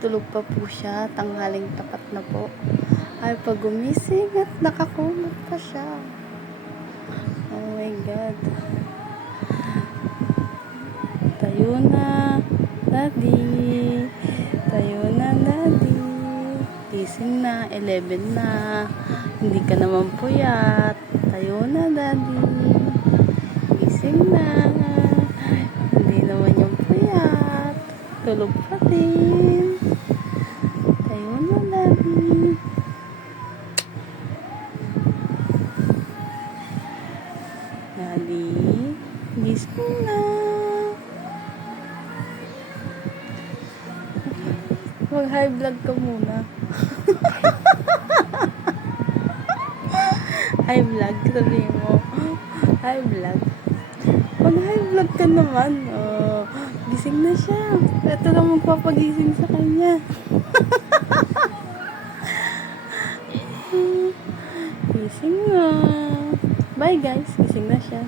Tulog pa po siya, tanghaling tapat na po. Ay, pag gumising at nakakumot pa siya. Oh my God. Tayo na, Daddy. Tayo na, Daddy. Gising na, 11 na. Hindi ka naman puyat. Tayo na, Daddy. Gising na. Hindi naman yung puyat. Tulog pa din. Tayo na, Daddy. Daddy, gising na. Mag-high vlog ka muna. High vlog, sabihin mo. High vlog. Mag-high vlog ka naman. Oh, gising na siya. Ito lang magpapagising sa kanya. Gising na. Bye guys, gising na siya.